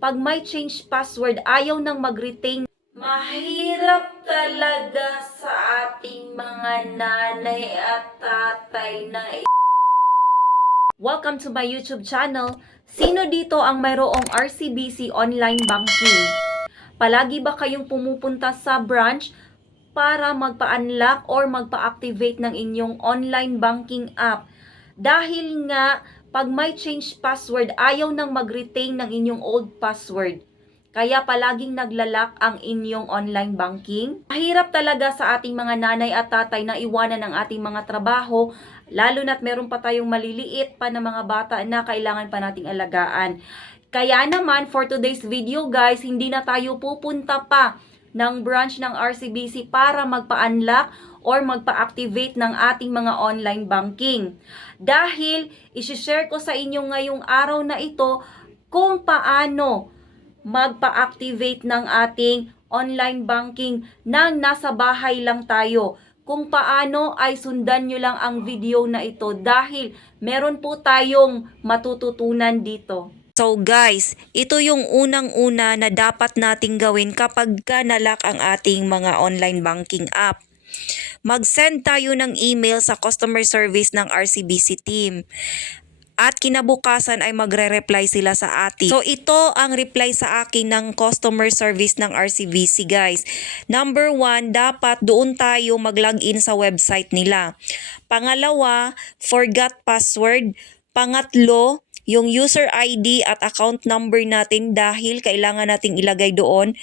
pag may change password, ayaw nang mag-retain. Mahirap talaga sa ating mga nanay at tatay na Welcome to my YouTube channel. Sino dito ang mayroong RCBC online banking? Palagi ba kayong pumupunta sa branch para magpa-unlock or magpa-activate ng inyong online banking app? Dahil nga, pag may change password, ayaw nang mag-retain ng inyong old password. Kaya palaging naglalak ang inyong online banking. Mahirap talaga sa ating mga nanay at tatay na iwanan ang ating mga trabaho, lalo na't meron pa tayong maliliit pa na mga bata na kailangan pa nating alagaan. Kaya naman, for today's video guys, hindi na tayo pupunta pa ng branch ng RCBC para magpa-unlock or magpa-activate ng ating mga online banking. Dahil, isi-share ko sa inyo ngayong araw na ito kung paano magpa-activate ng ating online banking nang nasa bahay lang tayo. Kung paano ay sundan nyo lang ang video na ito dahil meron po tayong matututunan dito. So guys, ito yung unang-una na dapat nating gawin kapag nalock ang ating mga online banking app. Mag-send tayo ng email sa customer service ng RCBC team. At kinabukasan ay magre-reply sila sa atin. So ito ang reply sa akin ng customer service ng RCBC guys. Number 1, dapat doon tayo mag-login sa website nila. Pangalawa, forgot password. Pangatlo, yung user ID at account number natin dahil kailangan nating ilagay doon.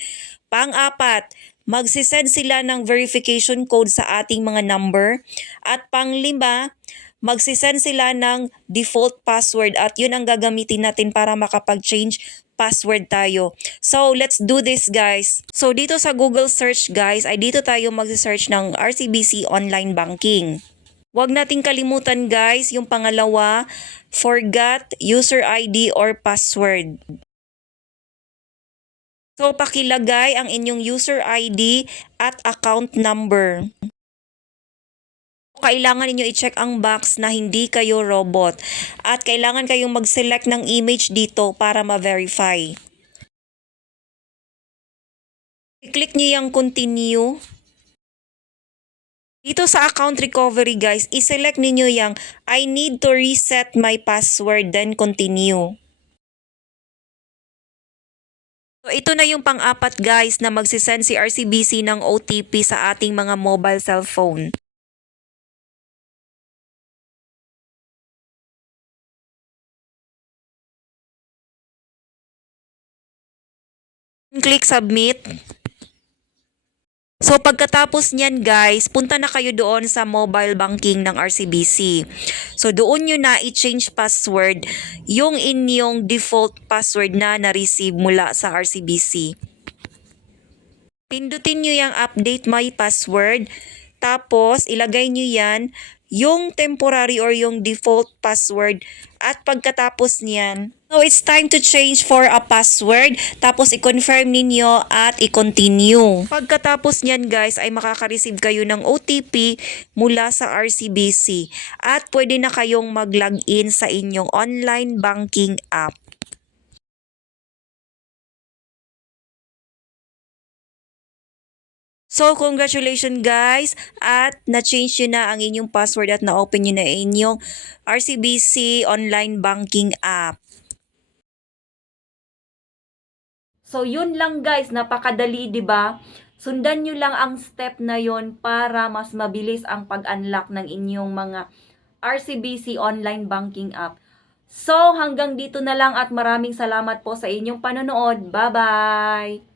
Pang-apat, magsisend sila ng verification code sa ating mga number. At pang-lima, magsisend sila ng default password at yun ang gagamitin natin para makapag-change password tayo. So, let's do this guys. So, dito sa Google search guys, ay dito tayo mag-search ng RCBC online banking. Huwag nating kalimutan guys, yung pangalawa, forgot user ID or password. So, pakilagay ang inyong user ID at account number. Kailangan ninyo i-check ang box na hindi kayo robot at kailangan kayong mag-select ng image dito para ma-verify. I-click nyo yung continue. Dito sa account recovery guys, i-select ninyo yung I need to reset my password then continue. So ito na yung pang-apat guys na magsisend si RCBC ng OTP sa ating mga mobile cellphone. Click submit. So pagkatapos niyan guys, punta na kayo doon sa mobile banking ng RCBC. So doon nyo na i-change password yung inyong default password na na-receive mula sa RCBC. Pindutin nyo yung update my password. Tapos ilagay nyo yan yung temporary or yung default password at pagkatapos niyan, so it's time to change for a password tapos i-confirm ninyo at i-continue. Pagkatapos niyan guys ay makaka-receive kayo ng OTP mula sa RCBC at pwede na kayong mag-login sa inyong online banking app. So, congratulations guys at na-change nyo na ang inyong password at na-open nyo na inyong RCBC online banking app. So yun lang guys, napakadali 'di ba? Sundan nyo lang ang step na yon para mas mabilis ang pag-unlock ng inyong mga RCBC online banking app. So hanggang dito na lang at maraming salamat po sa inyong panonood. Bye-bye!